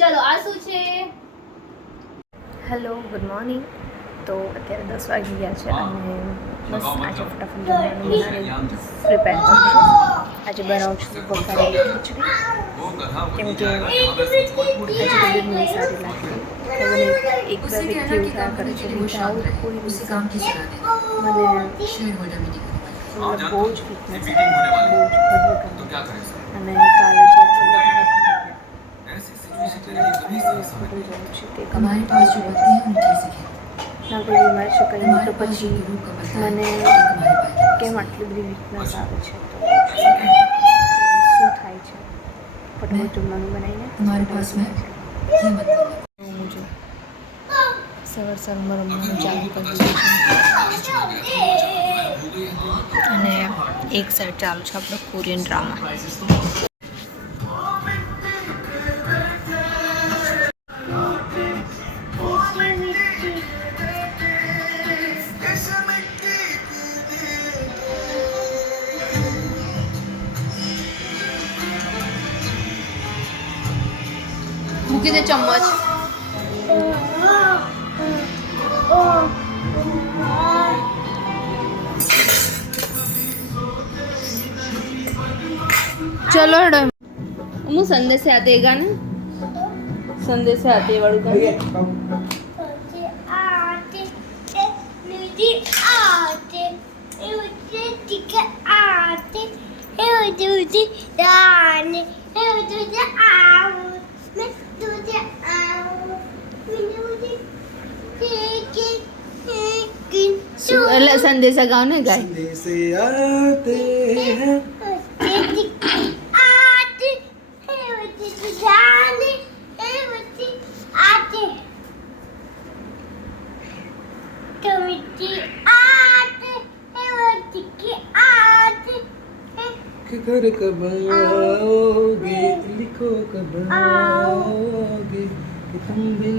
ચલો આ શું છે? Hello, good morning. તો અત્યારે 10 વાગી ગયા છે અને બસ આજે ફટાફટ જમવાનું બનાવી પ્રિપેર કરું છું. આજે બનાવું છું વઘારેલી ખીચડી, કેમ કે આજે તબિયત નહીં સારી લાગતી. ખબર નહીં, એક બે વીકથી એવું થયા કરે છે વિધાઉટ કોઈ રીઝન. મને બહુ જ વીકનેસ, બહુ જ વધુ, અને કાલે જો હોસ્પિટલ જવું છે કે हमारे पास जो पत्ते हैं उनकी से ના કોઈ બીમાર છે કંઈ નહીં, તો हमारे पास जो પછી गुरु का पत्ता है મને हमारे पास કેમ આટલી બધી વીકનેસ આવે છે? તો શું થાય છે? ફટાફટ જમવાનું બનાવીને हमारे पास में ये मत बोलो મુજબ સવારમાં રમવાનું ચાલુ કરી દીધું છે અને એક સાઈડ ચાલુ છે આપણો કોરિયન ડ્રામા. મૂકી દે ચમચ. चलो हटो હું સંદેશે આતે ગાને સંદેશે આતે વાળું ગાને એટલે સંદેશા ગાઓ ને ગાય संदेशे आते हैं कि घर कब आओगे, लिखो कब आओगे कि तुम भी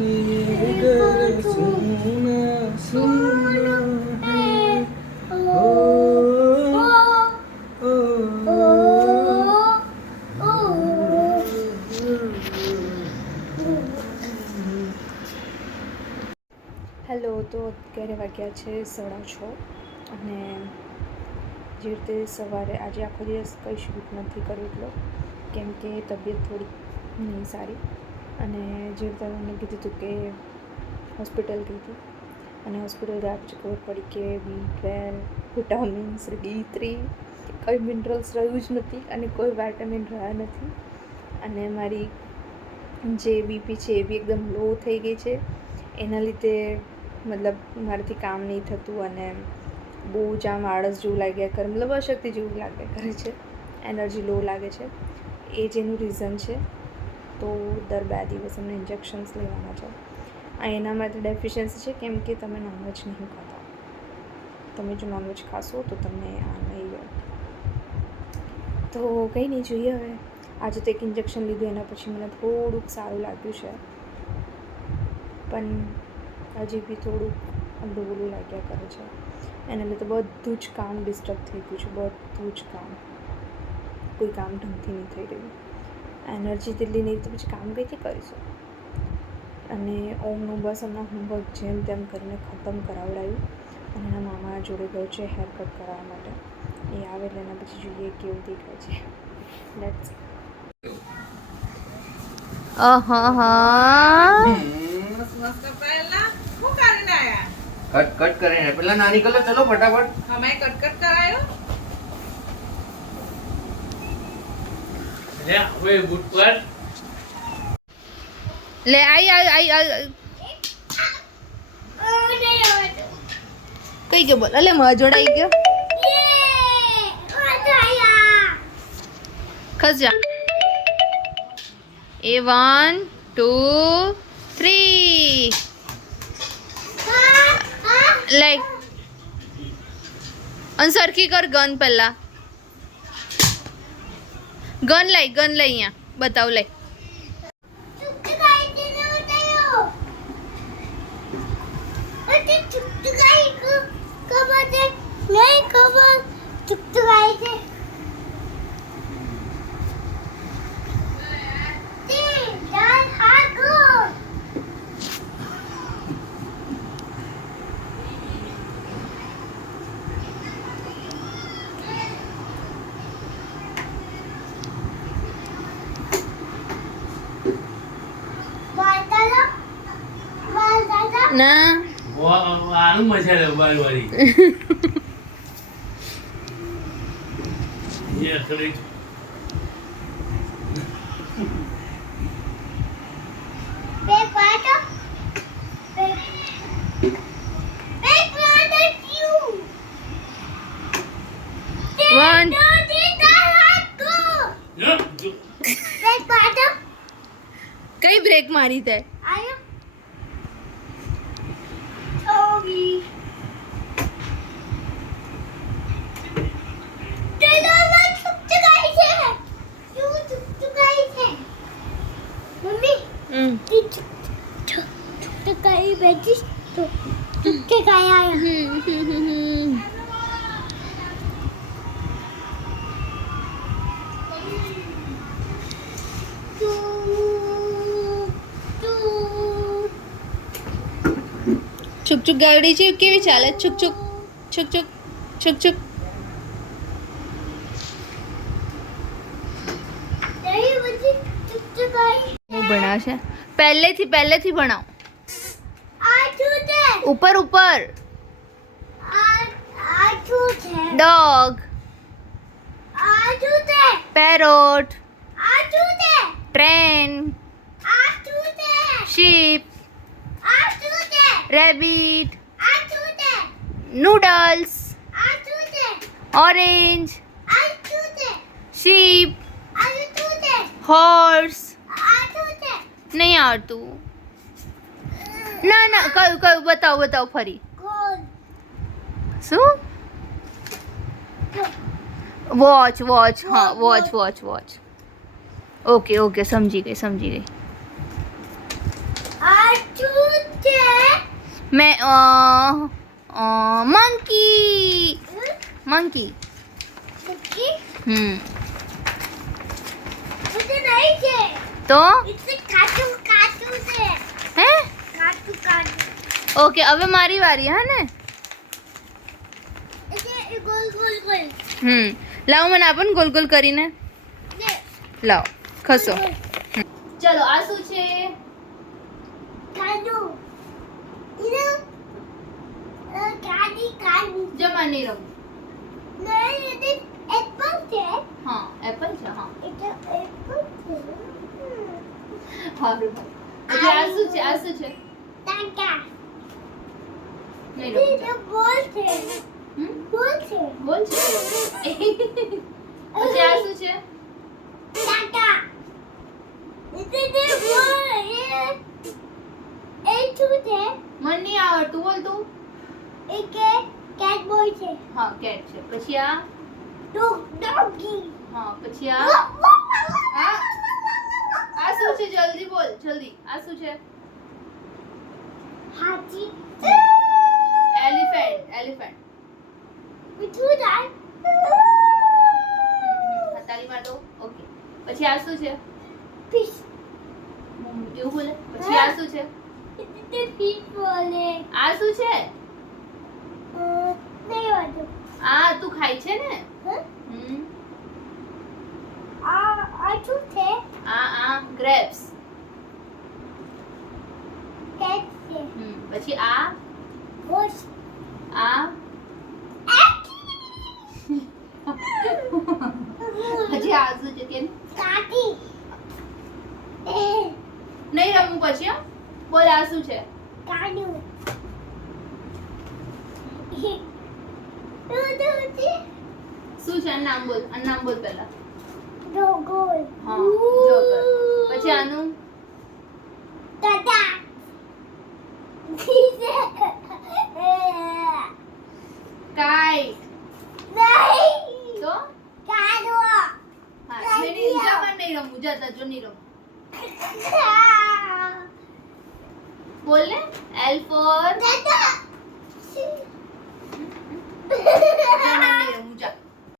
घर सुना सुना है ओ, ओ, હેલો, તો અત્યારે વાગ્યા છે 6:30 અને જે રીતે સવારે આજે આખો દિવસ કંઈ શૂટ નથી કર્યું એટલો, કેમ કે તબિયત થોડી નહીં સારી. અને જે રીતે મને કીધું હતું કે હોસ્પિટલ ગઈ હતી અને હોસ્પિટલ ગયા પછી ખબર પડી કે B12, વિટામિન્સ, D3 કોઈ મિનરલ્સ રહ્યું જ નથી અને કોઈ વિટામિન રહ્યા નથી. અને મારી જે બીપી છે એ બી એકદમ લો થઈ ગઈ છે. એના લીધે મતલબ મારાથી કામ નહીં થતું અને બહુ જ આમ આળસ જેવું લાગ્યા કરે, મતલબ અશક્તિ જેવું લાગ્યા કરે છે, એનર્જી લો લાગે છે. એ જ એનું રીઝન છે. તો દર 2 દિવસ અમને ઇન્જેક્શન્સ લેવાના છે. આ એના માટે ડેફિશિયન્સી છે, કેમ કે તમે નોનવેજ નહીં ખાતા. તમે જો નોનવેજ ખાશો તો તમને આ નહીં હોય. તો કંઈ નહીં, જોઈએ હવે. આજે તો એક ઇન્જેક્શન લીધું, એના પછી મને થોડુંક સારું લાગ્યું છે, પણ હજી બી થોડુંક અડધું લાગ્યા કરે છે. એના લીધે બધું જ કામ ડિસ્ટર્બ થઈ ગયું છે, બધું જ કામ. કોઈ કામ ઢંગથી નહીં થઈ રહ્યું. એનર્જી દિલ્હી નહીં તો પછી કામ કઈથી કરીશું? અને ઓમનું બસ હમણાં હોમવર્ક જેમ તેમ કરીને ખતમ કરાવડાયું અને એના મામા જોડે ગયો છે હેર કટ કરાવવા માટે. એ આવે એટલે એના પછી જોઈએ કેવું દેખાય છે. લેટ્સ कट कट करें पहला नानी कलो चलो फटाफट हमें कट कट करायो અરે હવે બૂટ પર લે આઈ કઈ ગયો બોલ? અલે માં જોડાઈ ગયો. ખસ જા. એ 1 2 3 લાઈક અનસરખી કર. ગન પહેલા ગન લઈ અહીંયા બતાવ. લઈ ના આનું મજા લે બારવાળી ये खड़ी વન કઈ બ્રેક મારી તે છુક છુક ગાડી છે કેવી ચાલે છુક છુક છુક છુક છુક છુક હું ભણાવશે પહેલેથી ભણાવ ઉપર ઉપર dog parrot train ship rabbit noodles orange ship horse નહીં આવડતું ના ના કયું બતાવો ફરી શું વોચ હા વોચ ઓકે સમજી ગઈ मैं मंकी तो હે ઓકે હવે મારી વારી હા ને લાવો મને આપો ને ગોલ ગોલ કરીને લાવો ખસો ચલો આ શું છે જમા નહીં રમવું હા એપલ છે હા સારું પછી આ શું છે નહીં રમવું બોલ છે પછી આ શું છે મને નહીં આવડતું બોલ તું હા કેટ છે પછી આ હા પછી આ શું છે જલ્દી બોલ જલ્દી આ શું છે એલિફન્ટ હતાલી માર દો ઓકે પછી આ શું છે કેવું બોલે પછી આ શું છે આ શું છે આ તું ખાય છે ને આ ગ્રેપ્સ પછી આ પછી આ શું છે કેમ નહીં રમવું પછી હો બોલ આ શું છે શું છે નામ બોલ પહેલા હા જોકર પછી આનું કાઈટ તો હા મેં નહીં રમવું જતા જો નહીં રમવું बोल ले L for